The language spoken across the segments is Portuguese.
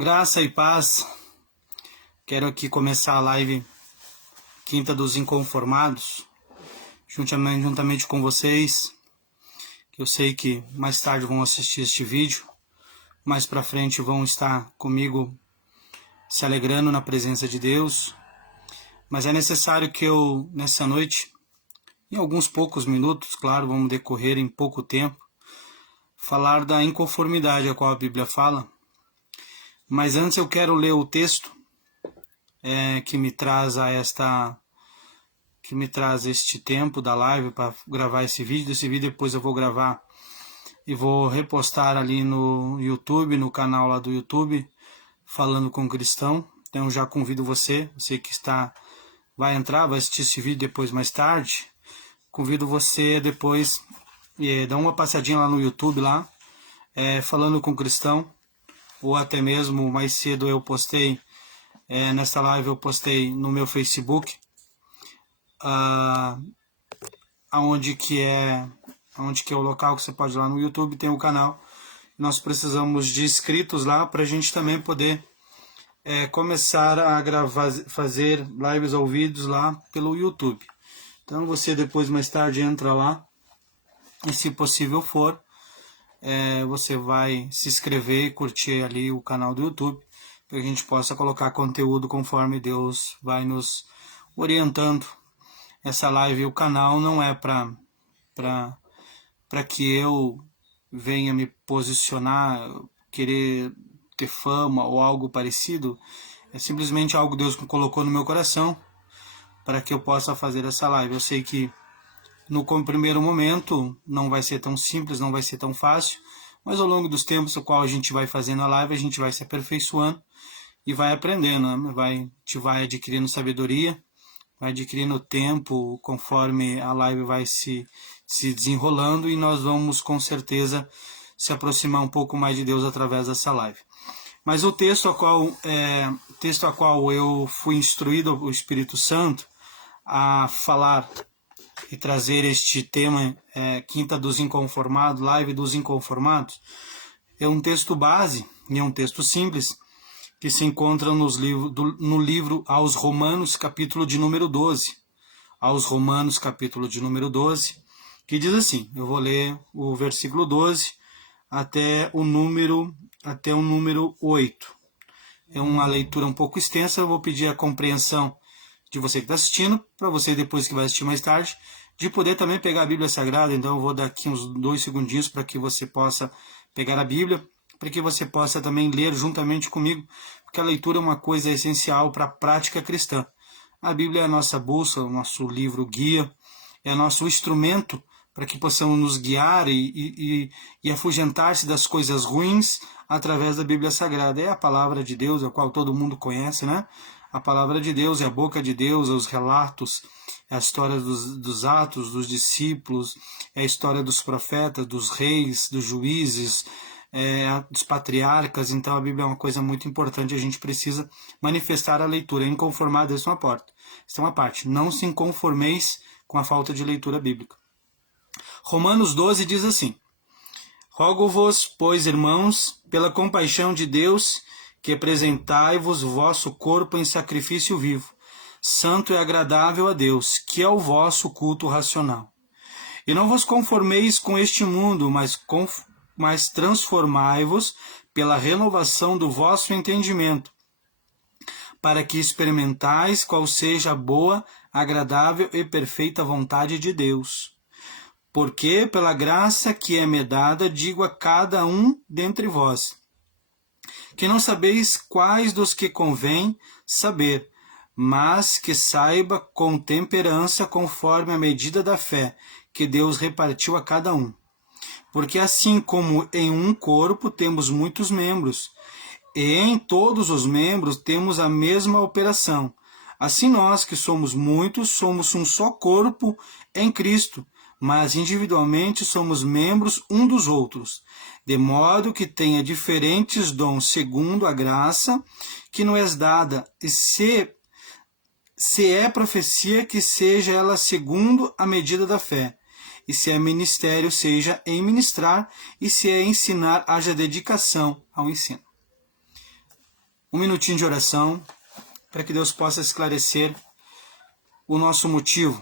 Graça e paz. Quero aqui começar a live Quinta dos Inconformados, juntamente com vocês, que eu sei que mais tarde vão assistir este vídeo, mais pra frente vão estar comigo se alegrando na presença de Deus, mas é necessário que eu, nessa noite, em alguns poucos minutos, claro, vamos decorrer em pouco tempo, falar da inconformidade a qual a Bíblia fala. Mas antes eu quero ler o texto que me traz este tempo da live para gravar esse vídeo. Esse vídeo depois eu vou gravar e vou repostar ali no YouTube, no canal lá do YouTube, Falando com Cristão. Então já convido você que vai assistir esse vídeo depois mais tarde, convido você depois dar uma passadinha lá no YouTube lá, Falando com Cristão, ou até mesmo mais cedo eu postei, nessa live eu postei no meu Facebook, aonde que é o local que você pode ir lá no YouTube, tem o canal. Nós precisamos de inscritos lá para a gente também poder começar a fazer lives ou vídeos lá pelo YouTube. Então você depois mais tarde entra lá e, se possível for, você vai se inscrever e curtir ali o canal do YouTube, para que a gente possa colocar conteúdo conforme Deus vai nos orientando. Essa live e o canal não é para que eu venha me posicionar, querer ter fama ou algo parecido. É simplesmente algo que Deus colocou no meu coração para que eu possa fazer essa live. Eu sei que no primeiro momento não vai ser tão simples, não vai ser tão fácil, mas ao longo dos tempos no qual a gente vai fazendo a live, a gente vai se aperfeiçoando e vai aprendendo, né? A gente vai adquirindo sabedoria, vai adquirindo tempo conforme a live vai se desenrolando, e nós vamos com certeza se aproximar um pouco mais de Deus através dessa live. Mas o texto a qual eu fui instruído, o Espírito Santo, a falar e trazer este tema, Quinta dos Inconformados, live dos Inconformados, é um texto base e é um texto simples que se encontra no livro aos Romanos, capítulo de número 12. Aos Romanos, capítulo de número 12, que diz assim, eu vou ler o versículo 12 até o número 8. É uma leitura um pouco extensa, eu vou pedir a compreensão de você que está assistindo, para você depois que vai assistir mais tarde, de poder também pegar a Bíblia Sagrada. Então eu vou dar aqui uns 2 segundinhos para que você possa pegar a Bíblia, para que você possa também ler juntamente comigo, porque a leitura é uma coisa essencial para a prática cristã. A Bíblia é a nossa bússola, o nosso livro guia, é nosso instrumento para que possamos nos guiar e afugentar-se das coisas ruins através da Bíblia Sagrada. É a palavra de Deus, a qual todo mundo conhece, né? A palavra de Deus é a boca de Deus, é os relatos, é a história dos atos, dos discípulos, é a história dos profetas, dos reis, dos juízes, dos patriarcas. Então a Bíblia é uma coisa muito importante, a gente precisa manifestar a leitura. Inconformado, essa é uma parte. Não se inconformeis com a falta de leitura bíblica. Romanos 12 diz assim, rogo-vos, pois, irmãos, pela compaixão de Deus, que apresentai-vos vosso corpo em sacrifício vivo, santo e agradável a Deus, que é o vosso culto racional. E não vos conformeis com este mundo, mas transformai-vos pela renovação do vosso entendimento, para que experimentais qual seja a boa, agradável e perfeita vontade de Deus. Porque, pela graça que é me dada, digo a cada um dentre vós, que não sabeis quais dos que convém saber, mas que saiba com temperança, conforme a medida da fé que Deus repartiu a cada um. Porque assim como em um corpo temos muitos membros, e em todos os membros temos a mesma operação, assim nós que somos muitos, somos um só corpo em Cristo, mas individualmente somos membros um dos outros, de modo que tenha diferentes dons segundo a graça que nos é dada, e se é profecia, que seja ela segundo a medida da fé, e se é ministério, seja em ministrar, e se é ensinar, haja dedicação ao ensino. um minutinho de oração para que Deus possa esclarecer o nosso motivo.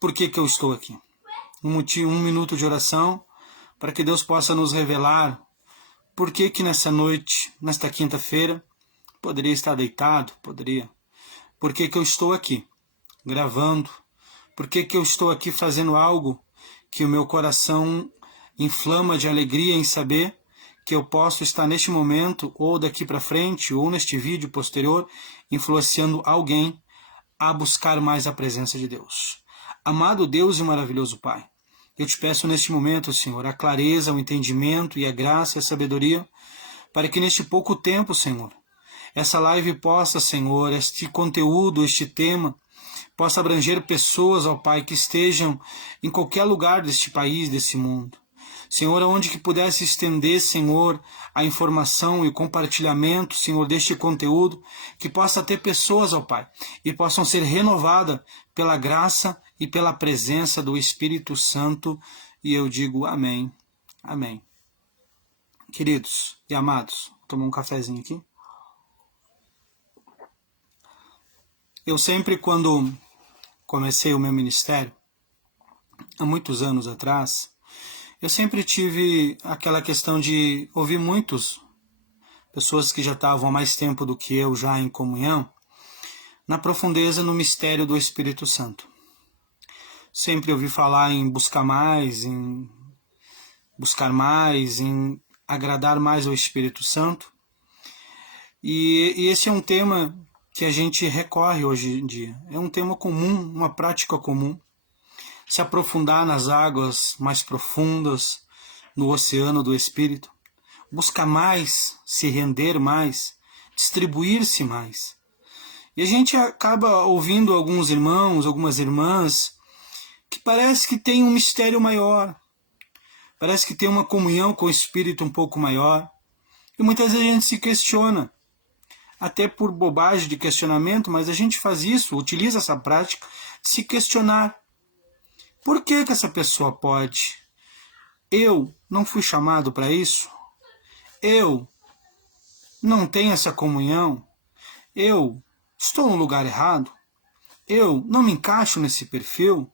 Por que eu estou aqui? Um minuto de oração para que Deus possa nos revelar por que nessa noite, nesta quinta-feira, poderia estar deitado, poderia. Por que eu estou aqui gravando? Por que eu estou aqui fazendo algo que o meu coração inflama de alegria em saber que eu posso estar neste momento, ou daqui para frente, ou neste vídeo posterior, influenciando alguém a buscar mais a presença de Deus. Amado Deus e maravilhoso Pai, eu te peço neste momento, Senhor, a clareza, o entendimento e a graça e a sabedoria, para que neste pouco tempo, Senhor, essa live possa, Senhor, este conteúdo, este tema, possa abranger pessoas, ó Pai, que estejam em qualquer lugar deste país, desse mundo. Senhor, aonde que pudesse estender, Senhor, a informação e o compartilhamento, Senhor, deste conteúdo, que possa ter pessoas, ó Pai, e possam ser renovadas pela graça e pela presença do Espírito Santo, e eu digo amém, amém. Queridos e amados, vou tomar um cafezinho aqui. Eu sempre, quando comecei o meu ministério, há muitos anos atrás, eu sempre tive aquela questão de ouvir muitas pessoas que já estavam há mais tempo do que eu já em comunhão, na profundeza no mistério do Espírito Santo. Sempre ouvi falar em buscar mais, em agradar mais ao Espírito Santo. E esse é um tema que a gente recorre hoje em dia. É um tema comum, uma prática comum. Se aprofundar nas águas mais profundas, no oceano do Espírito, buscar mais, se render mais, distribuir-se mais. E a gente acaba ouvindo alguns irmãos, algumas irmãs, que parece que tem um mistério maior, parece que tem uma comunhão com o Espírito um pouco maior, e muitas vezes a gente se questiona, até por bobagem de questionamento, mas a gente faz isso, utiliza essa prática de se questionar. Por que essa pessoa pode? Eu não fui chamado para isso? Eu não tenho essa comunhão? Eu estou no lugar errado? Eu não me encaixo nesse perfil?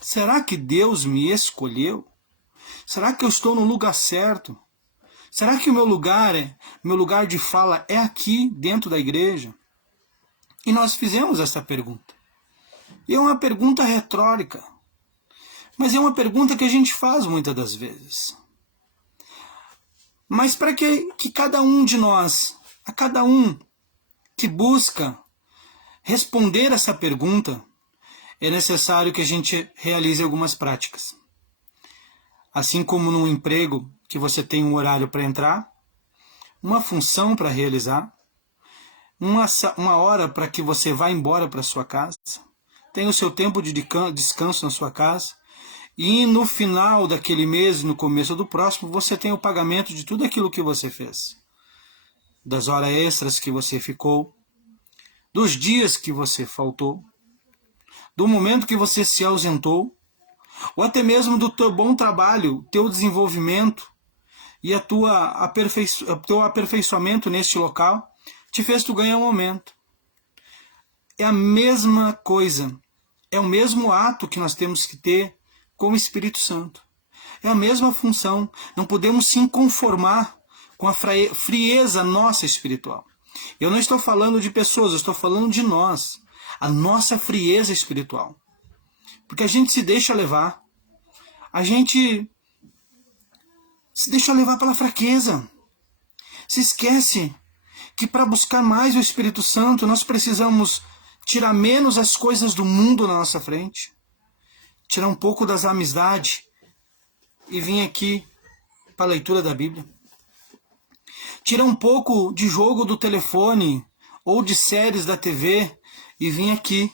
Será que Deus me escolheu? Será que eu estou no lugar certo? Será que o meu lugar de fala é aqui dentro da igreja? E nós fizemos essa pergunta. E é uma pergunta retórica. Mas é uma pergunta que a gente faz muitas das vezes. Mas para que cada um de nós, a cada um que busca responder essa pergunta, é necessário que a gente realize algumas práticas. Assim como no emprego, que você tem um horário para entrar, uma função para realizar, uma hora para que você vá embora para sua casa, tem o seu tempo de descanso na sua casa, e no final daquele mês, no começo do próximo, você tem o pagamento de tudo aquilo que você fez. Das horas extras que você ficou, dos dias que você faltou, do momento que você se ausentou, ou até mesmo do teu bom trabalho, teu desenvolvimento e o teu aperfeiçoamento neste local, te fez tu ganhar um aumento. É a mesma coisa, é o mesmo ato que nós temos que ter com o Espírito Santo. É a mesma função. Não podemos se conformar com a frieza nossa espiritual. Eu não estou falando de pessoas, eu estou falando de nós. A nossa frieza espiritual. Porque a gente se deixa levar. A gente se deixa levar pela fraqueza. Se esquece que para buscar mais o Espírito Santo, nós precisamos tirar menos as coisas do mundo na nossa frente. Tirar um pouco das amizades e vir aqui para a leitura da Bíblia. Tirar um pouco de jogo do telefone ou de séries da TV e vir aqui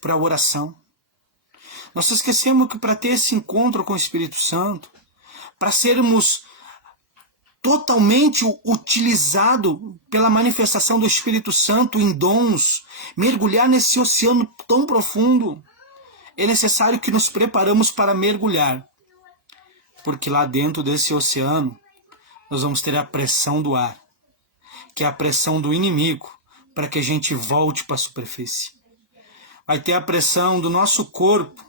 para a oração. Nós esquecemos que para ter esse encontro com o Espírito Santo, para sermos totalmente utilizado pela manifestação do Espírito Santo em dons, mergulhar nesse oceano tão profundo, é necessário que nos preparamos para mergulhar. Porque lá dentro desse oceano, nós vamos ter a pressão do ar, que é a pressão do inimigo, para que a gente volte para a superfície. Vai ter a pressão do nosso corpo,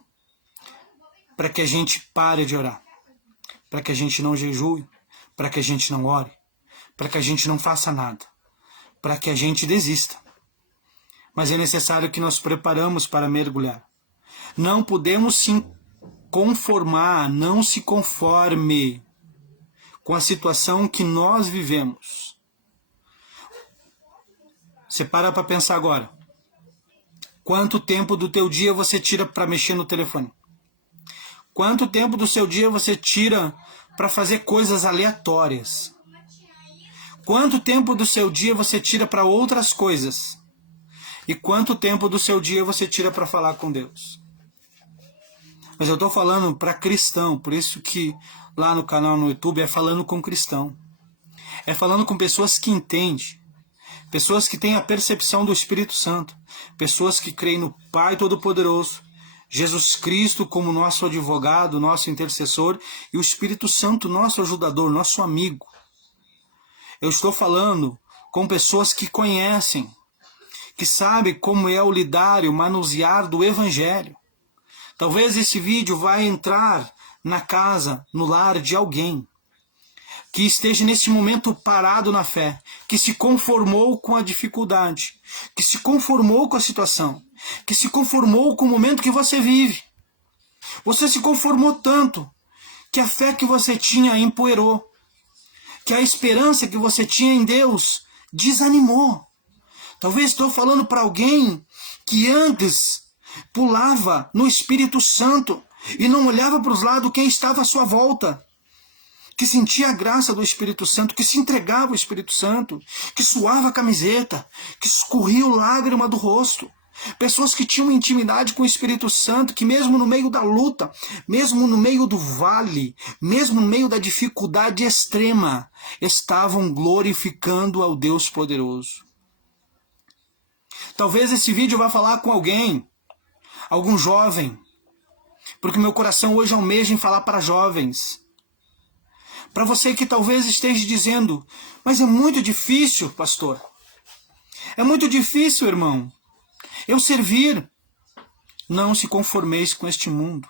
para que a gente pare de orar, para que a gente não jejue, para que a gente não ore, para que a gente não faça nada, para que a gente desista. Mas é necessário que nós preparamos para mergulhar. Não podemos se conformar, não se conforme com a situação que nós vivemos. Você para pensar agora. Quanto tempo do teu dia você tira para mexer no telefone? Quanto tempo do seu dia você tira para fazer coisas aleatórias? Quanto tempo do seu dia você tira para outras coisas? E quanto tempo do seu dia você tira para falar com Deus? Mas eu estou falando para cristão, por isso que lá no canal no YouTube é falando com cristão. É falando com pessoas que entendem, pessoas que têm a percepção do Espírito Santo, pessoas que creem no Pai Todo-Poderoso, Jesus Cristo como nosso advogado, nosso intercessor, e o Espírito Santo, nosso ajudador, nosso amigo. Eu estou falando com pessoas que conhecem, que sabem como é o lidar e o manusear do Evangelho. Talvez esse vídeo vai entrar na casa, no lar de alguém que esteja nesse momento parado na fé, que se conformou com a dificuldade, que se conformou com a situação, que se conformou com o momento que você vive. Você se conformou tanto que a fé que você tinha empoeirou, que a esperança que você tinha em Deus desanimou. Talvez estou falando para alguém que antes pulava no Espírito Santo e não olhava para os lados quem estava à sua volta, que sentia a graça do Espírito Santo, que se entregava ao Espírito Santo, que suava a camiseta, que escorria lágrima do rosto. Pessoas que tinham intimidade com o Espírito Santo, que mesmo no meio da luta, mesmo no meio do vale, mesmo no meio da dificuldade extrema, estavam glorificando ao Deus poderoso. Talvez esse vídeo vá falar com alguém, algum jovem, porque meu coração hoje almeja em falar para jovens. Para você que talvez esteja dizendo, mas é muito difícil, pastor. É muito difícil, irmão. Eu servir. Não se conformeis com este mundo.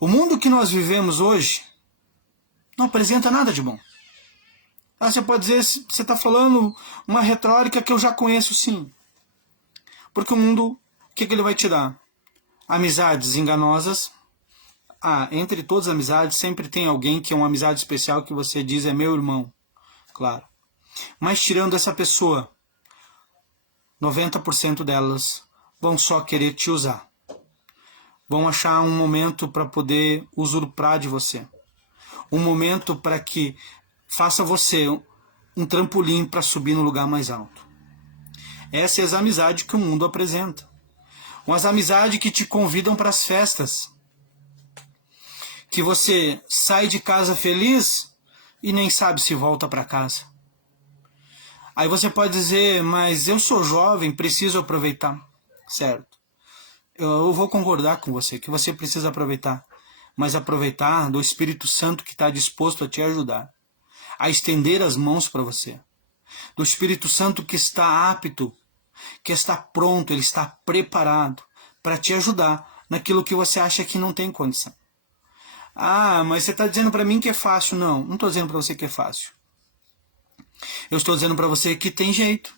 O mundo que nós vivemos hoje não apresenta nada de bom. Você pode dizer, você está falando uma retórica que eu já conheço, sim. Porque o mundo, o que ele vai te dar? Amizades enganosas. Entre todas as amizades, sempre tem alguém que é uma amizade especial que você diz é meu irmão. Claro. Mas tirando essa pessoa, 90% delas vão só querer te usar. Vão achar um momento para poder usurpar de você. Um momento para que faça você um trampolim para subir no lugar mais alto. Essas é as amizades que o mundo apresenta. Umas amizades que te convidam para as festas. Que você sai de casa feliz e nem sabe se volta para casa. Aí você pode dizer, mas eu sou jovem, preciso aproveitar. Certo. Eu vou concordar com você, que você precisa aproveitar. Mas aproveitar do Espírito Santo que está disposto a te ajudar. A estender as mãos para você. Do Espírito Santo que está apto, que está pronto, ele está preparado para te ajudar naquilo que você acha que não tem condição. Mas você está dizendo para mim que é fácil. Não estou dizendo para você que é fácil. Eu estou dizendo para você que tem jeito.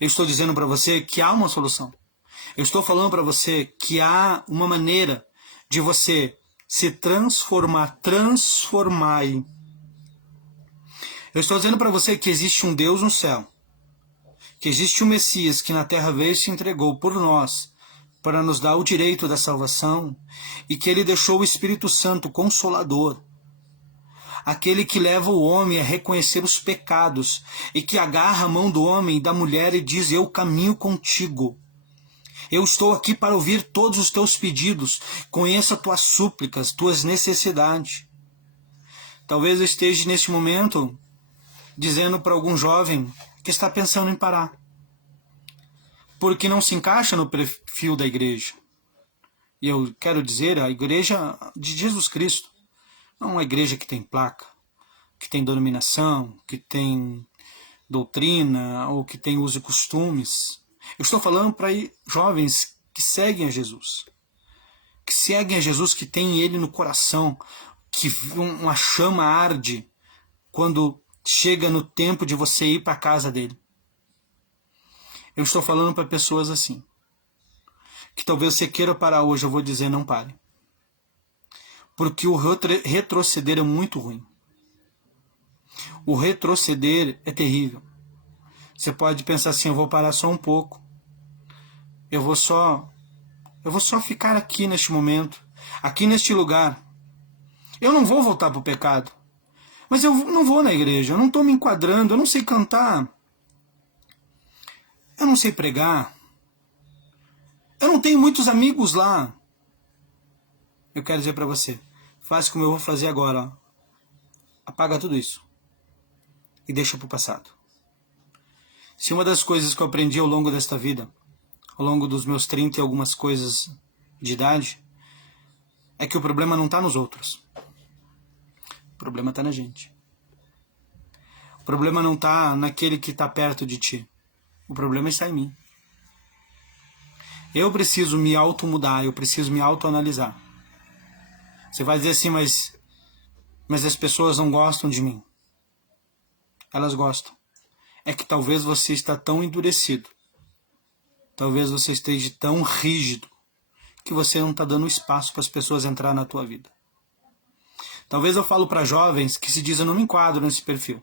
Eu estou dizendo para você que há uma solução. Eu estou falando para você que há uma maneira de você se transformar. Eu estou dizendo para você que existe um Deus no céu. Que existe um Messias que na terra veio e se entregou por nós, para nos dar o direito da salvação, e que ele deixou o Espírito Santo Consolador, aquele que leva o homem a reconhecer os pecados, e que agarra a mão do homem e da mulher e diz, eu caminho contigo. Eu estou aqui para ouvir todos os teus pedidos, conheça tuas súplicas, tuas necessidades. Talvez eu esteja neste momento dizendo para algum jovem que está pensando em parar, porque não se encaixa no perfil da igreja. E eu quero dizer, a igreja de Jesus Cristo, não uma igreja que tem placa, que tem denominação, que tem doutrina ou que tem uso e costumes. Eu estou falando para jovens que seguem a Jesus. Que seguem a Jesus, que têm Ele no coração, que uma chama arde quando chega no tempo de você ir para a casa dele. Eu estou falando para pessoas assim, que talvez você queira parar hoje, eu vou dizer, não pare. Porque o retroceder é muito ruim. O retroceder é terrível. Você pode pensar assim, eu vou parar só um pouco. Eu vou só ficar aqui neste momento, aqui neste lugar. Eu não vou voltar para o pecado. Mas eu não vou na igreja, eu não estou me enquadrando, eu não sei cantar. Eu não sei pregar. Eu não tenho muitos amigos lá. Eu quero dizer para você, faz como eu vou fazer agora. Ó. Apaga tudo isso. E deixa para o passado. Se uma das coisas que eu aprendi ao longo desta vida, ao longo dos meus 30 e algumas coisas de idade, é que o problema não está nos outros. O problema está na gente. O problema não está naquele que está perto de ti. O problema está em mim. Eu preciso me auto-mudar, eu preciso me auto-analisar. Você vai dizer assim, mas as pessoas não gostam de mim. Elas gostam. É que talvez você está tão endurecido, talvez você esteja tão rígido, que você não está dando espaço para as pessoas entrar na tua vida. Talvez eu falo para jovens que se dizem, eu não me enquadro nesse perfil.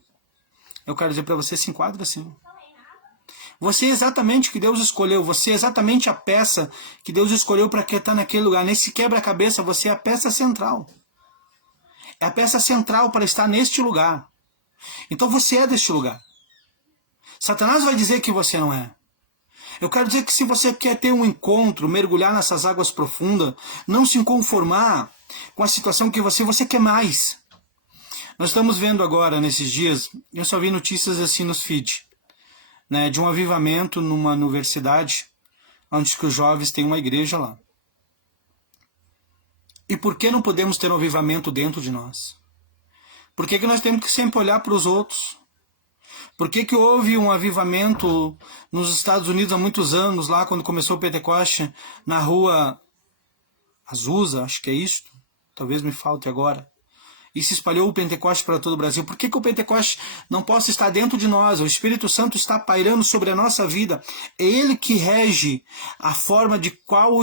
Eu quero dizer para você, se enquadra sim. Você é exatamente o que Deus escolheu. Você é exatamente a peça que Deus escolheu para que está naquele lugar. Nesse quebra-cabeça, você é a peça central. É a peça central para estar neste lugar. Então você é deste lugar. Satanás vai dizer que você não é. Eu quero dizer que se você quer ter um encontro, mergulhar nessas águas profundas, não se conformar com a situação que você quer mais. Nós estamos vendo agora, nesses dias, eu só vi notícias assim nos feed, né, de um avivamento numa universidade, onde que os jovens têm uma igreja lá. E por que não podemos ter um avivamento dentro de nós? Por que nós temos que sempre olhar para os outros? Por que houve um avivamento nos Estados Unidos há muitos anos, lá quando começou o Pentecoste, na rua Azusa, acho que é isso, talvez me falte agora, e se espalhou o Pentecoste para todo o Brasil? Por que o Pentecoste não possa estar dentro de nós? O Espírito Santo está pairando sobre a nossa vida. É Ele que rege a forma de qual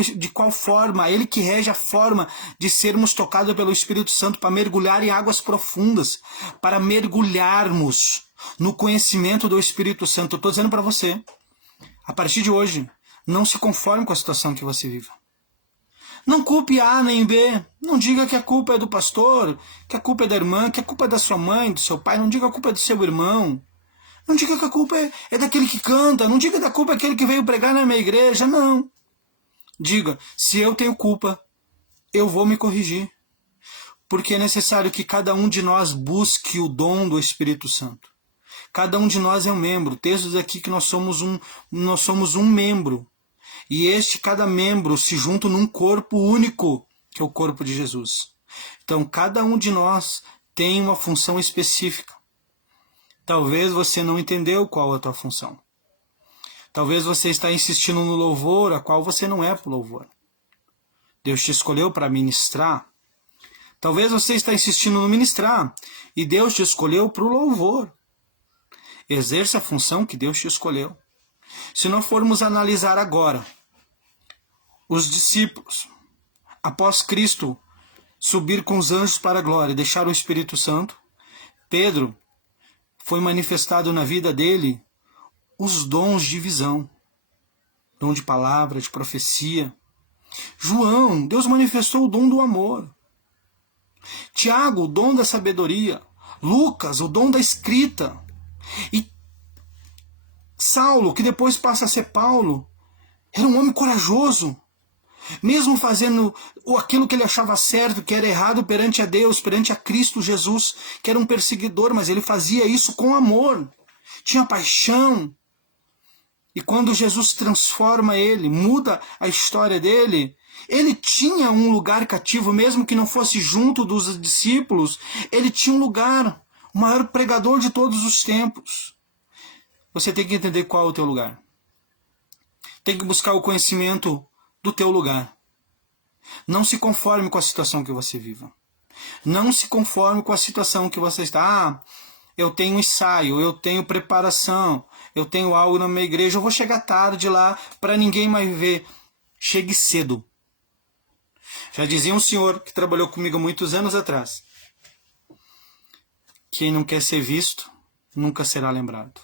forma, Ele que rege a forma de sermos tocados pelo Espírito Santo para mergulhar em águas profundas, para mergulharmos no conhecimento do Espírito Santo. Eu estou dizendo para você, a partir de hoje, não se conforme com a situação que você vive. Não culpe A nem B. Não diga que a culpa é do pastor, que a culpa é da irmã, que a culpa é da sua mãe, do seu pai. Não diga que a culpa é do seu irmão. Não diga que a culpa é daquele que canta. Não diga que a culpa é aquele que veio pregar na minha igreja. Não. Diga, se eu tenho culpa, eu vou me corrigir. Porque é necessário que cada um de nós busque o dom do Espírito Santo. Cada um de nós é um membro. O texto diz aqui que nós somos um membro. E cada membro se junta num corpo único, que é o corpo de Jesus. Então, cada um de nós tem uma função específica. Talvez você não entendeu qual é a tua função. Talvez você está insistindo no louvor, a qual você não é para o louvor. Deus te escolheu para ministrar. Talvez você está insistindo no ministrar, e Deus te escolheu para o louvor. Exerça a função que Deus te escolheu. Se nós formos analisar agora, os discípulos, após Cristo subir com os anjos para a glória e deixar o Espírito Santo, Pedro, foi manifestado na vida dele os dons de visão, dom de palavra, de profecia. João, Deus manifestou o dom do amor. Tiago, o dom da sabedoria. Lucas, o dom da escrita. E Saulo, que depois passa a ser Paulo, era um homem corajoso. Mesmo fazendo aquilo que ele achava certo, que era errado perante a Deus, perante a Cristo Jesus, que era um perseguidor, mas ele fazia isso com amor, tinha paixão. E quando Jesus transforma ele, muda a história dele, ele tinha um lugar cativo, mesmo que não fosse junto dos discípulos, ele tinha um lugar, o maior pregador de todos os tempos. você tem que entender qual é o teu lugar. Tem que buscar o conhecimento do teu lugar. Não se conforme com a situação que você vive. Não se conforme com a situação que você está. Eu tenho ensaio, eu tenho preparação, eu tenho algo na minha igreja, eu vou chegar tarde lá para ninguém mais ver. Chegue cedo. Já dizia um senhor que trabalhou comigo muitos anos atrás: quem não quer ser visto, nunca será lembrado.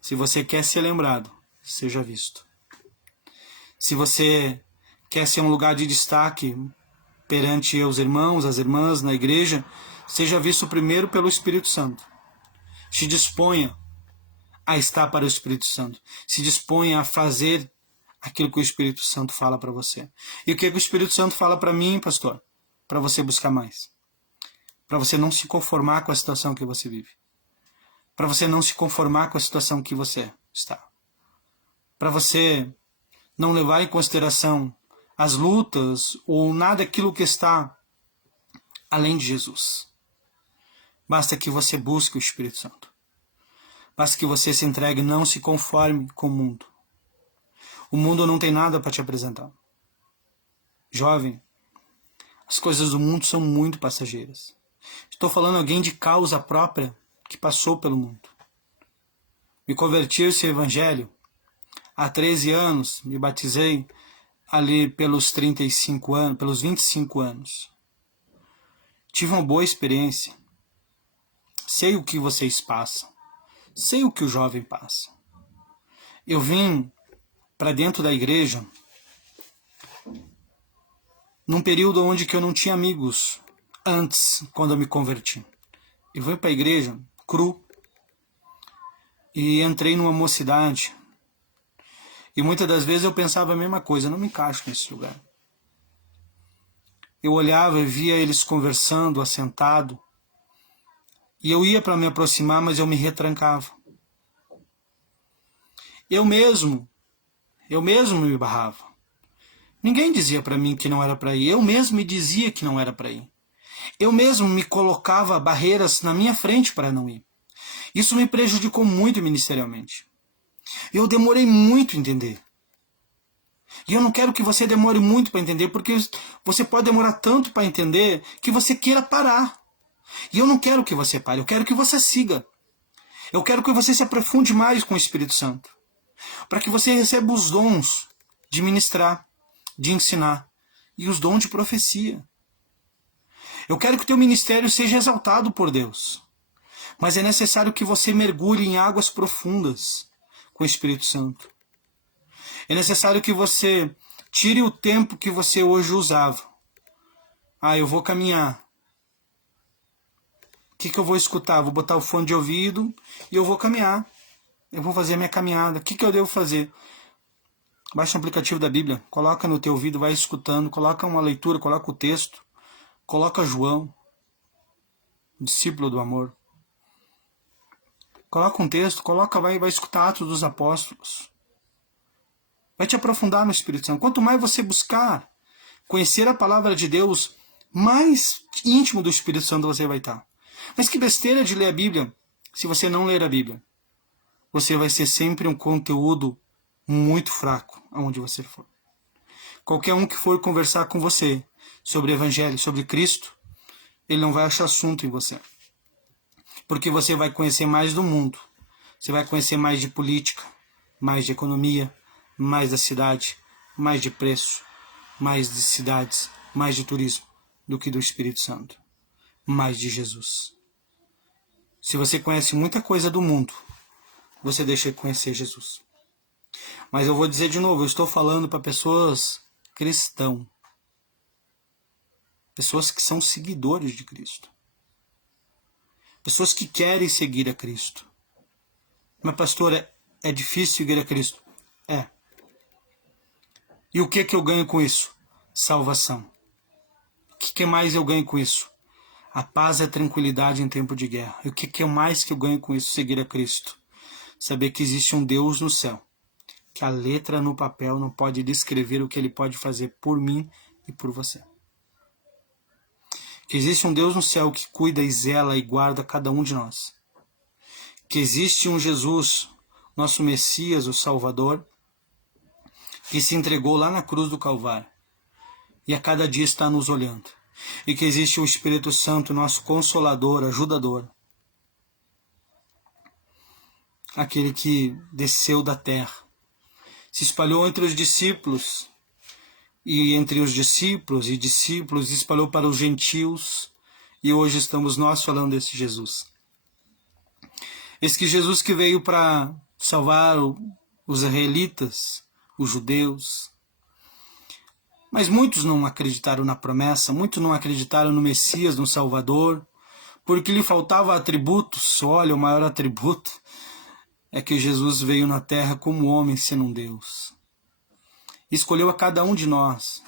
Se você quer ser lembrado, seja visto. Se você quer ser um lugar de destaque perante os irmãos, as irmãs na igreja, seja visto primeiro pelo Espírito Santo. Se disponha a estar para o Espírito Santo. Se disponha a fazer aquilo que o Espírito Santo fala para você. E o que o Espírito Santo fala para mim, pastor? Para você buscar mais. Para você não se conformar com a situação que você vive. Para você não se conformar com a situação que você está. Para você não levar em consideração as lutas ou nada aquilo que está além de Jesus. Basta que você busque o Espírito Santo. Basta que você se entregue e não se conforme com o mundo. O mundo não tem nada para te apresentar. Jovem, as coisas do mundo são muito passageiras. Estou falando de alguém de causa própria que passou pelo mundo. Me converti a esse evangelho há 13 anos, me batizei ali pelos 35 anos, pelos 25 anos. Tive uma boa experiência. Sei o que vocês passam. Sei o que o jovem passa. Eu vim para dentro da igreja num período onde que eu não tinha amigos antes, quando eu me converti. Eu fui para a igreja cru e entrei numa mocidade. E muitas das vezes eu pensava a mesma coisa: eu não me encaixo nesse lugar. Eu olhava e via eles conversando, assentado, e eu ia para me aproximar, mas eu me retrancava. Eu mesmo me barrava. Ninguém dizia para mim que não era para ir, eu mesmo me dizia que não era para ir. Eu mesmo me colocava barreiras na minha frente para não ir. Isso me prejudicou muito ministerialmente. Eu demorei muito a entender. E eu não quero que você demore muito para entender, porque você pode demorar tanto para entender que você queira parar. E eu não quero que você pare, eu quero que você siga. Eu quero que você se aprofunde mais com o Espírito Santo, para que você receba os dons de ministrar, de ensinar e os dons de profecia. Eu quero que o teu ministério seja exaltado por Deus, mas é necessário que você mergulhe em águas profundas com o Espírito Santo. É necessário que você tire o tempo que você hoje usava. Eu vou caminhar. O que eu vou escutar? Vou botar o fone de ouvido e eu vou caminhar. Eu vou fazer a minha caminhada. O que eu devo fazer? Baixa o aplicativo da Bíblia, coloca no teu ouvido, vai escutando, coloca uma leitura, coloca o texto, coloca João, discípulo do amor. Coloca um texto, vai escutar Atos dos Apóstolos. Vai te aprofundar no Espírito Santo. Quanto mais você buscar conhecer a palavra de Deus, mais íntimo do Espírito Santo você vai estar. Mas que besteira de ler a Bíblia se você não ler a Bíblia. Você vai ser sempre um conteúdo muito fraco aonde você for. Qualquer um que for conversar com você sobre o Evangelho, sobre Cristo, ele não vai achar assunto em você. Porque você vai conhecer mais do mundo. Você vai conhecer mais de política, mais de economia, mais da cidade, mais de preço, mais de cidades, mais de turismo, do que do Espírito Santo, mais de Jesus. Se você conhece muita coisa do mundo, você deixa de conhecer Jesus. Mas eu vou dizer de novo, eu estou falando para pessoas cristãs, pessoas que são seguidores de Cristo, pessoas que querem seguir a Cristo. Mas pastor, é difícil seguir a Cristo? É. E o que eu ganho com isso? Salvação. O que mais eu ganho com isso? A paz e a tranquilidade em tempo de guerra. E o que mais que eu ganho com isso? Seguir a Cristo. Saber que existe um Deus no céu, que a letra no papel não pode descrever o que Ele pode fazer por mim e por você. Que existe um Deus no céu que cuida e zela e guarda cada um de nós. que existe um Jesus, nosso Messias, o Salvador, que se entregou lá na cruz do Calvário e a cada dia está nos olhando. E que existe o Espírito Santo, nosso Consolador, ajudador, aquele que desceu da terra, se espalhou entre os discípulos, e entre os discípulos espalhou para os gentios, e hoje estamos nós falando desse Jesus. Esse que Jesus que veio para salvar os israelitas, os judeus. Mas muitos não acreditaram na promessa, muitos não acreditaram no Messias, no Salvador, porque lhe faltava atributos. Olha, o maior atributo é que Jesus veio na terra como homem, sendo um Deus. Escolheu a cada um de nós.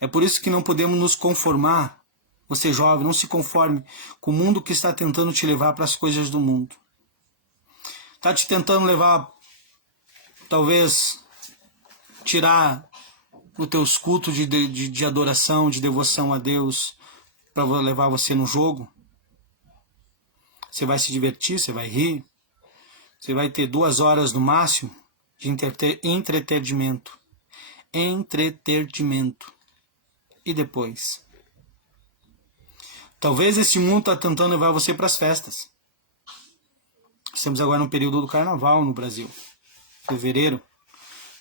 É por isso que não podemos nos conformar. Você jovem, não se conforme com o mundo que está tentando te levar para as coisas do mundo. Está te tentando levar, talvez, tirar os teus cultos de adoração, de devoção a Deus, para levar você no jogo. Você vai se divertir, você vai rir. Você vai ter 2 horas no máximo de entretenimento. E depois? Talvez esse mundo está tentando levar você para as festas. Estamos agora no período do carnaval no Brasil. Fevereiro.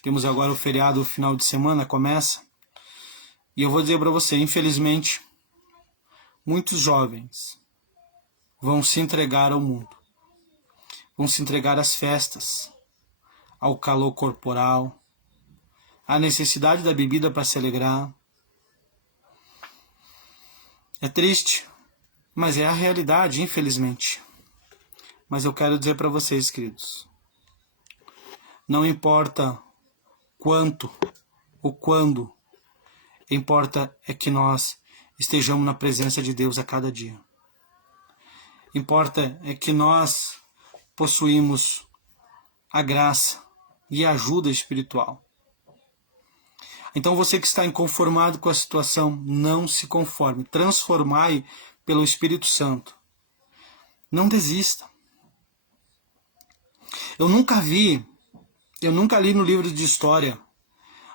Temos agora o feriado, o final de semana começa. E eu vou dizer para você, infelizmente, muitos jovens vão se entregar ao mundo. Vão se entregar às festas, ao calor corporal, à necessidade da bebida para se alegrar. É triste, mas é a realidade, infelizmente. Mas eu quero dizer para vocês, queridos, não importa quanto ou quando, importa é que nós estejamos na presença de Deus a cada dia. Importa é que nós possuímos a graça e a ajuda espiritual. Então você que está inconformado com a situação, não se conforme. Transformai pelo Espírito Santo. Não desista. Eu nunca li no livro de história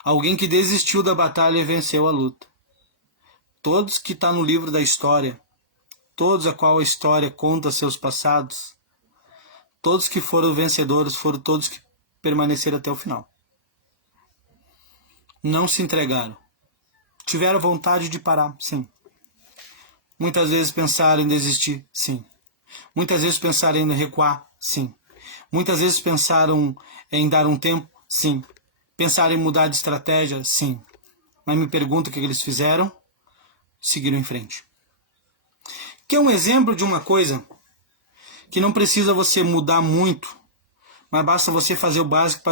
alguém que desistiu da batalha e venceu a luta. Todos que estão no livro da história, todos a qual a história conta seus passados, todos que foram vencedores foram todos que permaneceram até o final. Não se entregaram. Tiveram vontade de parar, sim. Muitas vezes pensaram em desistir, sim. Muitas vezes pensaram em recuar, sim. Muitas vezes pensaram em dar um tempo, sim. Pensaram em mudar de estratégia, sim. Mas me pergunta o que eles fizeram? Seguiram em frente. Que é um exemplo de uma coisa que não precisa você mudar muito, mas basta você fazer o básico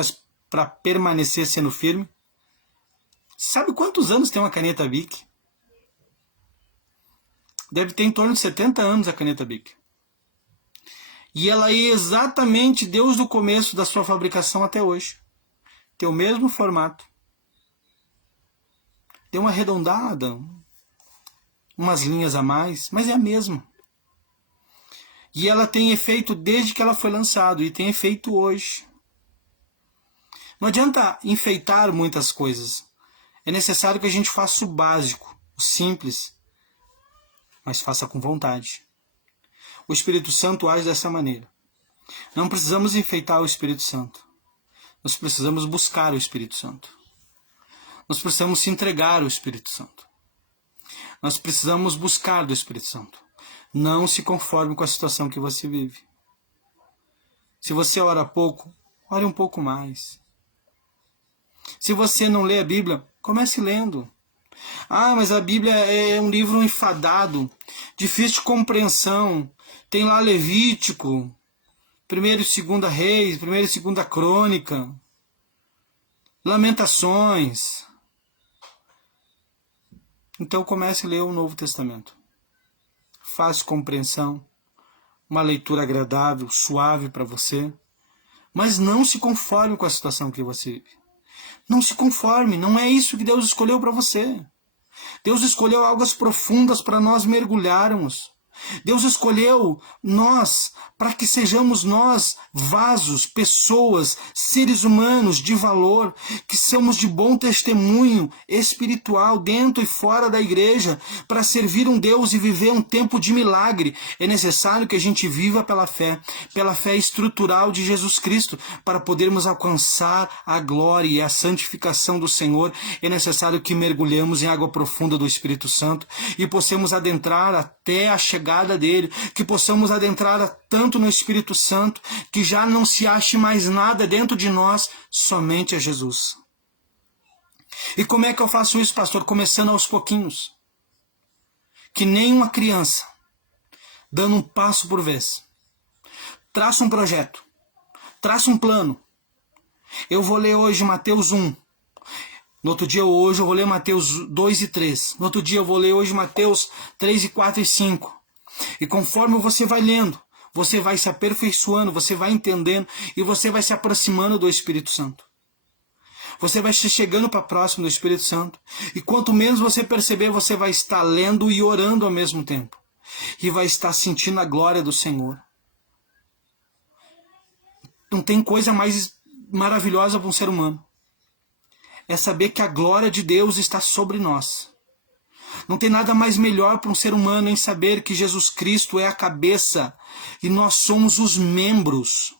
para permanecer sendo firme. Sabe quantos anos tem uma caneta Bic? Deve ter em torno de 70 anos a caneta Bic. E ela é exatamente desde o começo da sua fabricação até hoje. Tem o mesmo formato. Tem uma arredondada, umas linhas a mais, mas é a mesma. E ela tem efeito desde que ela foi lançada e tem efeito hoje. Não adianta enfeitar muitas coisas. É necessário que a gente faça o básico, o simples, mas faça com vontade. O Espírito Santo age dessa maneira. Não precisamos enfeitar o Espírito Santo. Nós precisamos buscar o Espírito Santo. Nós precisamos se entregar ao Espírito Santo. Nós precisamos buscar do Espírito Santo. Não se conforme com a situação que você vive. Se você ora pouco, ore um pouco mais. Se você não lê a Bíblia, comece lendo. Ah, mas a Bíblia é um livro enfadado, difícil de compreensão. Tem lá Levítico, 1º e 2 Reis, 1ª e 2 Crônica, Lamentações. Então comece a ler o Novo Testamento. Fácil compreensão, uma leitura agradável, suave para você, mas não se conforme com a situação que você vive. Não se conforme, não é isso que Deus escolheu para você. Deus escolheu águas profundas para nós mergulharmos. Deus escolheu nós para que sejamos nós vasos, pessoas, seres humanos de valor, que somos de bom testemunho espiritual dentro e fora da igreja, para servir um Deus e viver um tempo de milagre. É necessário que a gente viva pela fé estrutural de Jesus Cristo, para podermos alcançar a glória e a santificação do Senhor. É necessário que mergulhemos em água profunda do Espírito Santo e possamos adentrar até a chegada dele, que possamos adentrar tanto no Espírito Santo, que já não se ache mais nada dentro de nós, somente a Jesus. E como é que eu faço isso, pastor? Começando aos pouquinhos. Que nem uma criança, dando um passo por vez. Traça um projeto, traça um plano. Eu vou ler hoje Mateus 1. No outro dia, hoje, eu vou ler Mateus 2 e 3. No outro dia, eu vou ler hoje Mateus 3 e 4 e 5. E conforme você vai lendo, você vai se aperfeiçoando, você vai entendendo e você vai se aproximando do Espírito Santo. Você vai se chegando para próximo do Espírito Santo. E quanto menos você perceber, você vai estar lendo e orando ao mesmo tempo. E vai estar sentindo a glória do Senhor. Não tem coisa mais maravilhosa para um ser humano. É saber que a glória de Deus está sobre nós. Não tem nada mais melhor para um ser humano em saber que Jesus Cristo é a cabeça e nós somos os membros.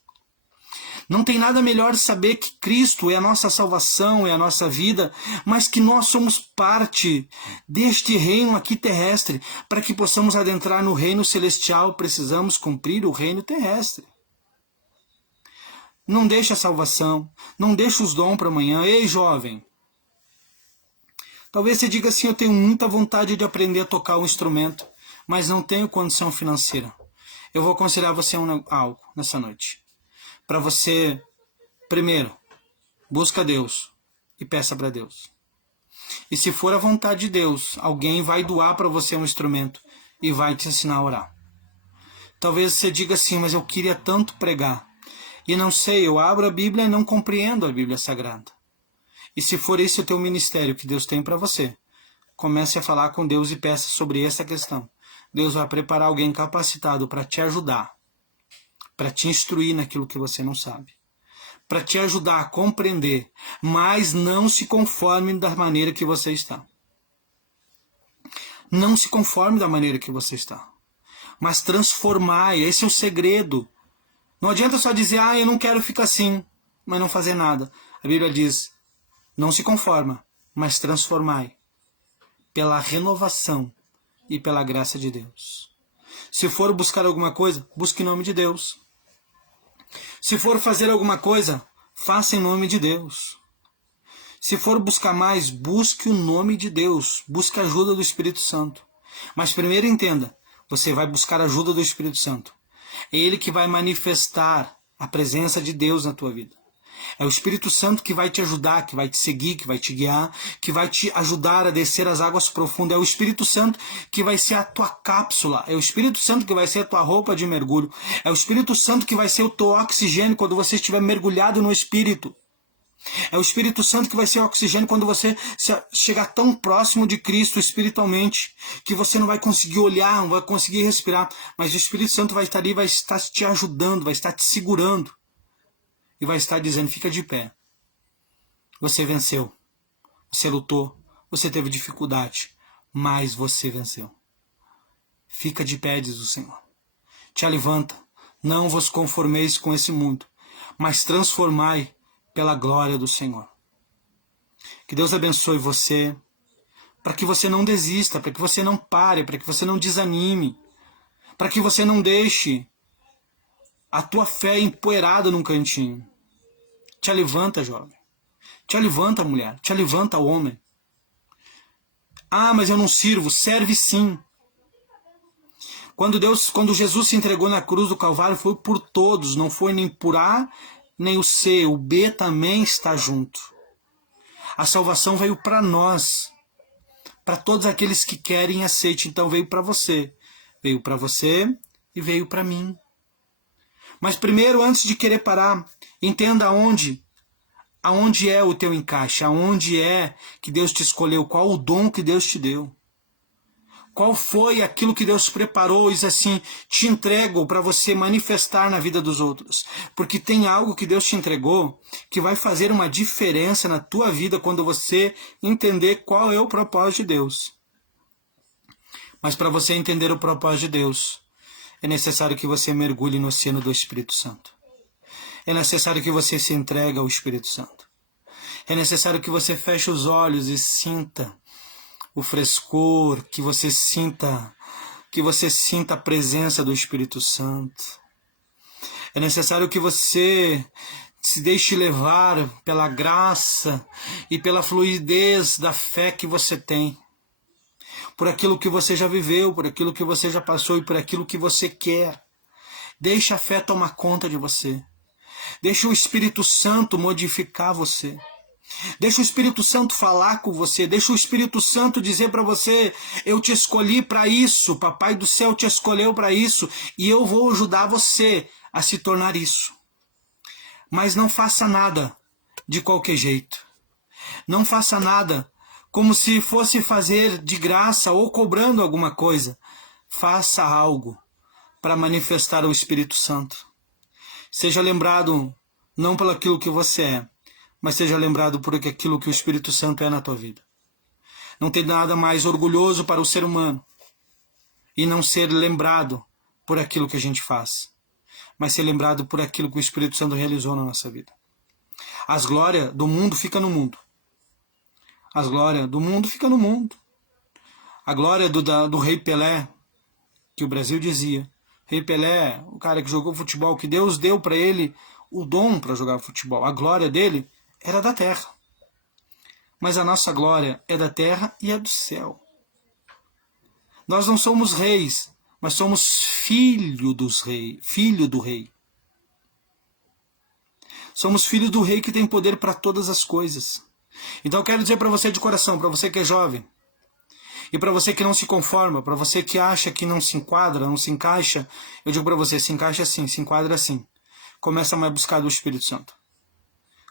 Não tem nada melhor saber que Cristo é a nossa salvação, é a nossa vida, mas que nós somos parte deste reino aqui terrestre. Para que possamos adentrar no reino celestial, precisamos cumprir o reino terrestre. Não deixe a salvação, não deixe os dons para amanhã. Ei, jovem! Talvez você diga assim, eu tenho muita vontade de aprender a tocar um instrumento, mas não tenho condição financeira. Eu vou aconselhar você algo nessa noite. Para você, primeiro, busca Deus e peça para Deus. E se for a vontade de Deus, alguém vai doar para você um instrumento e vai te ensinar a orar. Talvez você diga assim, mas eu queria tanto pregar. E não sei, eu abro a Bíblia e não compreendo a Bíblia Sagrada. E se for esse o teu ministério que Deus tem para você, comece a falar com Deus e peça sobre essa questão. Deus vai preparar alguém capacitado para te ajudar, para te instruir naquilo que você não sabe, para te ajudar a compreender, mas não se conforme da maneira que você está. Não se conforme da maneira que você está, mas transformai, esse é o segredo. Não adianta só dizer, eu não quero ficar assim, mas não fazer nada. A Bíblia diz, não se conforma, mas transformai pela renovação e pela graça de Deus. Se for buscar alguma coisa, busque em nome de Deus. Se for fazer alguma coisa, faça em nome de Deus. Se for buscar mais, busque o nome de Deus. Busque a ajuda do Espírito Santo. Mas primeiro entenda, você vai buscar a ajuda do Espírito Santo. É Ele que vai manifestar a presença de Deus na tua vida. É o Espírito Santo que vai te ajudar, que vai te seguir, que vai te guiar, que vai te ajudar a descer as águas profundas. É o Espírito Santo que vai ser a tua cápsula. É o Espírito Santo que vai ser a tua roupa de mergulho. É o Espírito Santo que vai ser o teu oxigênio quando você estiver mergulhado no Espírito. É o Espírito Santo que vai ser o oxigênio quando você chegar tão próximo de Cristo espiritualmente, que você não vai conseguir olhar, não vai conseguir respirar, mas o Espírito Santo vai estar ali, vai estar te ajudando, vai estar te segurando. E vai estar dizendo, fica de pé. Você venceu. Você lutou. Você teve dificuldade. Mas você venceu. Fica de pé, diz o Senhor. Te levanta. Não vos conformeis com esse mundo, mas transformai pela glória do Senhor. Que Deus abençoe você. Para que você não desista. Para que você não pare. Para que você não desanime. Para que você não deixe a tua fé empoeirada num cantinho. Te levanta, jovem. Te levanta, mulher. Te levanta, homem. Mas eu não sirvo. Serve sim. Quando Jesus se entregou na cruz do Calvário, foi por todos. Não foi nem por A, nem o C. O B também está junto. A salvação veio para nós. Para todos aqueles que querem e aceitem. Então veio para você. Veio para você e veio para mim. Mas primeiro, antes de querer parar, entenda aonde é o teu encaixe, aonde é que Deus te escolheu, qual o dom que Deus te deu. Qual foi aquilo que Deus preparou e diz assim, te entrego para você manifestar na vida dos outros. Porque tem algo que Deus te entregou que vai fazer uma diferença na tua vida quando você entender qual é o propósito de Deus. Mas para você entender o propósito de Deus, é necessário que você mergulhe no oceano do Espírito Santo. É necessário que você se entregue ao Espírito Santo. É necessário que você feche os olhos e sinta o frescor, que você sinta a presença do Espírito Santo. É necessário que você se deixe levar pela graça e pela fluidez da fé que você tem. Por aquilo que você já viveu, por aquilo que você já passou e por aquilo que você quer. Deixe a fé tomar conta de você. Deixe o Espírito Santo modificar você. Deixa o Espírito Santo falar com você. Deixa o Espírito Santo dizer para você, eu te escolhi para isso, Papai do céu te escolheu para isso, e eu vou ajudar você a se tornar isso. Mas não faça nada de qualquer jeito. Não faça nada como se fosse fazer de graça ou cobrando alguma coisa. Faça algo para manifestar o Espírito Santo. Seja lembrado não pelo aquilo que você é, mas seja lembrado por aquilo que o Espírito Santo é na tua vida. Não tem nada mais orgulhoso para o ser humano e não ser lembrado por aquilo que a gente faz, mas ser lembrado por aquilo que o Espírito Santo realizou na nossa vida. As glórias do mundo ficam no mundo. As glórias do mundo ficam no mundo. A glória do Rei Pelé, que o Brasil dizia. Rei Pelé, o cara que jogou futebol, que Deus deu para ele o dom para jogar futebol. A glória dele era da terra. Mas a nossa glória é da terra e é do céu. Nós não somos reis, mas somos filho do rei. Somos filhos do rei que tem poder para todas as coisas. Então eu quero dizer para você de coração, para você que é jovem, e para você que não se conforma, para você que acha que não se enquadra, não se encaixa, eu digo para você, se encaixa assim, se enquadra assim. Começa a buscar do Espírito Santo.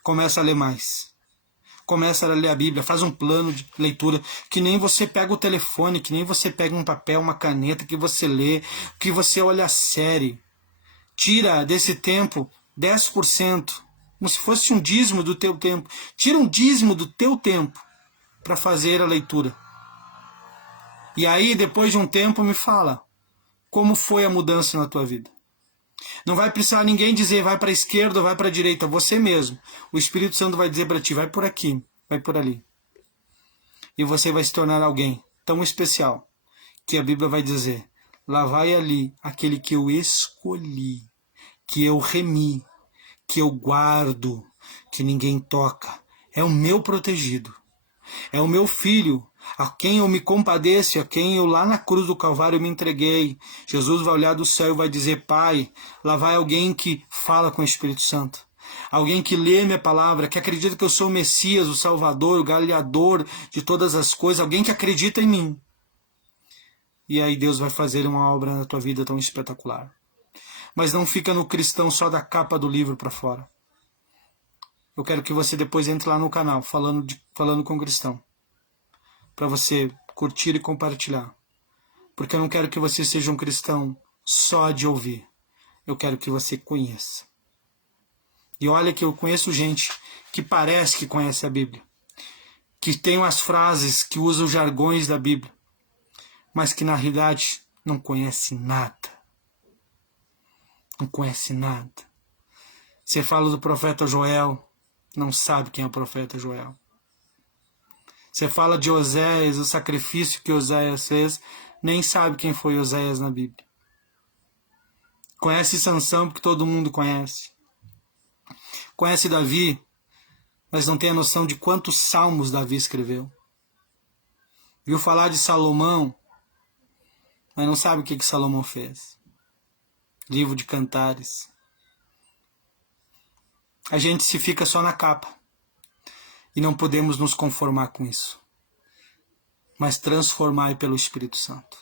Começa a ler mais. Começa a ler a Bíblia, faz um plano de leitura, que nem você pega o telefone, que nem você pega um papel, uma caneta, que você lê, que você olha a série. Tira desse tempo 10%, como se fosse um dízimo do teu tempo. Tira um dízimo do teu tempo para fazer a leitura. E aí, depois de um tempo, me fala como foi a mudança na tua vida. Não vai precisar ninguém dizer vai para a esquerda ou vai para a direita, você mesmo. O Espírito Santo vai dizer para ti, vai por aqui, vai por ali. E você vai se tornar alguém tão especial que a Bíblia vai dizer, lá vai ali aquele que eu escolhi, que eu remi, que eu guardo, que ninguém toca. É o meu protegido. É o meu filho, a quem eu me compadeço, a quem eu lá na cruz do Calvário me entreguei. Jesus vai olhar do céu e vai dizer, Pai, lá vai alguém que fala com o Espírito Santo. Alguém que lê minha palavra, que acredita que eu sou o Messias, o Salvador, o Galeador de todas as coisas. Alguém que acredita em mim. E aí Deus vai fazer uma obra na tua vida tão espetacular. Mas não fica no cristão só da capa do livro para fora. Eu quero que você depois entre lá no canal, falando com o cristão. Para você curtir e compartilhar. Porque eu não quero que você seja um cristão só de ouvir. Eu quero que você conheça. E olha que eu conheço gente que parece que conhece a Bíblia. Que tem umas frases, que usa os jargões da Bíblia. Mas que na realidade não conhece nada. Não conhece nada. Você fala do profeta Joel, não sabe quem é o profeta Joel. Você fala de Oséias, o sacrifício que Oséias fez, nem sabe quem foi Oséias na Bíblia. Conhece Sansão porque todo mundo conhece. Conhece Davi, mas não tem a noção de quantos salmos Davi escreveu. Viu falar de Salomão, mas não sabe o que Salomão fez. Livro de Cantares. A gente se fica só na capa. E não podemos nos conformar com isso. Mas transformar pelo Espírito Santo.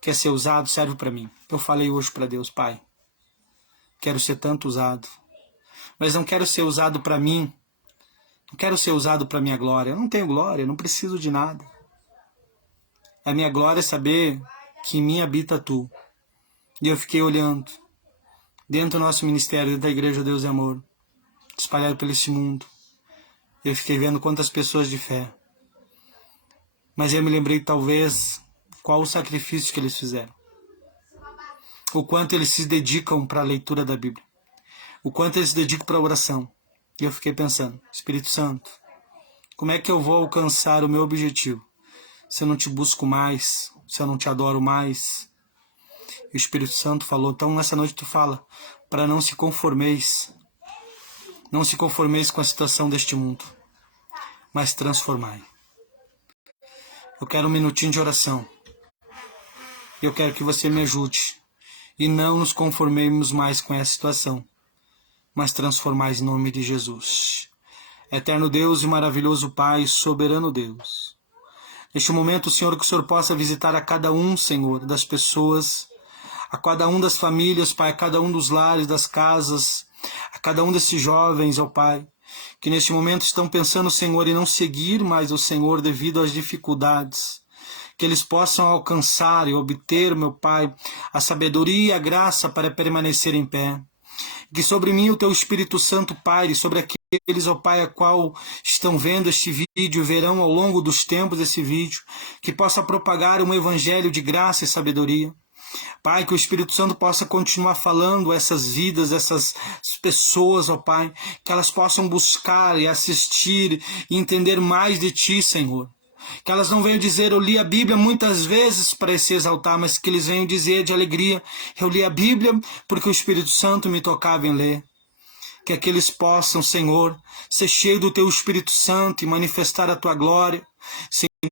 Quer ser usado? Serve para mim. Eu falei hoje para Deus, Pai. Quero ser tanto usado. Mas não quero ser usado para mim. Não quero ser usado para minha glória. Eu não tenho glória, eu não preciso de nada. A minha glória é saber que em mim habita tu. E eu fiquei olhando dentro do nosso ministério, dentro da Igreja Deus e Amor, espalhado pelo esse mundo. Eu fiquei vendo quantas pessoas de fé. Mas eu me lembrei, talvez, qual o sacrifício que eles fizeram. O quanto eles se dedicam para a leitura da Bíblia. O quanto eles se dedicam para a oração. E eu fiquei pensando, Espírito Santo, como é que eu vou alcançar o meu objetivo se eu não te busco mais, se eu não te adoro mais? E o Espírito Santo falou, então nessa noite tu fala, para não se conformeis. Não se conformeis com a situação deste mundo, mas transformai. Eu quero um minutinho de oração. Eu quero que você me ajude. E não nos conformemos mais com essa situação, mas transformais em nome de Jesus. Eterno Deus e maravilhoso Pai, soberano Deus. Neste momento, Senhor, que o Senhor possa visitar a cada um, Senhor, das pessoas, a cada um das famílias, Pai, a cada um dos lares, das casas, a cada um desses jovens, ó Pai, que neste momento estão pensando, Senhor, em não seguir mais o Senhor devido às dificuldades, que eles possam alcançar e obter, meu Pai, a sabedoria e a graça para permanecer em pé. Que sobre mim o Teu Espírito Santo paire, sobre aqueles, ó Pai, a qual estão vendo este vídeo, verão ao longo dos tempos esse vídeo, que possa propagar um evangelho de graça e sabedoria. Pai, que o Espírito Santo possa continuar falando essas vidas, essas pessoas, ó Pai, que elas possam buscar e assistir e entender mais de Ti, Senhor. Que elas não venham dizer, eu li a Bíblia muitas vezes para se exaltar, mas que eles venham dizer de alegria, eu li a Bíblia porque o Espírito Santo me tocava em ler. Que aqueles possam, Senhor, ser cheios do Teu Espírito Santo e manifestar a Tua glória.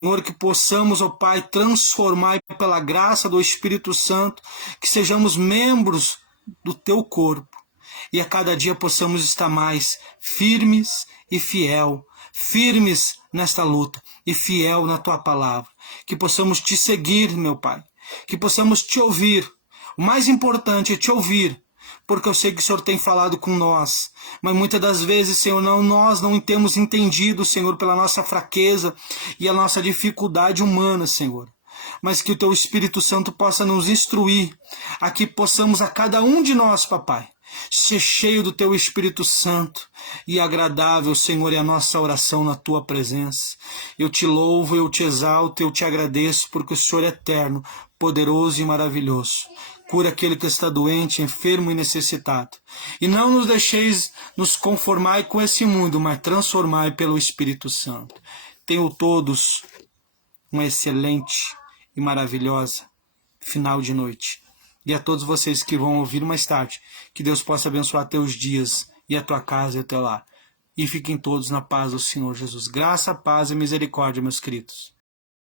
Senhor, que possamos, ó Pai, transformar pela graça do Espírito Santo, que sejamos membros do Teu corpo e a cada dia possamos estar mais firmes e firmes nesta luta e fiel na Tua palavra. Que possamos Te seguir, meu Pai, que possamos Te ouvir. O mais importante é Te ouvir, porque eu sei que o Senhor tem falado com nós, mas muitas das vezes, Senhor, nós não temos entendido, Senhor, pela nossa fraqueza e a nossa dificuldade humana, Senhor. Mas que o Teu Espírito Santo possa nos instruir, a que possamos a cada um de nós, Papai, ser cheio do Teu Espírito Santo e agradável, Senhor, é a nossa oração na Tua presença. Eu Te louvo, eu Te exalto, eu Te agradeço, porque o Senhor é eterno, poderoso e maravilhoso. Cura aquele que está doente, enfermo e necessitado. E não nos deixeis nos conformar com esse mundo, mas transformai pelo Espírito Santo. Tenham todos uma excelente e maravilhosa final de noite. E a todos vocês que vão ouvir mais tarde, que Deus possa abençoar teus dias e a tua casa e o teu lar. E fiquem todos na paz do Senhor Jesus. Graça, paz e misericórdia, meus queridos.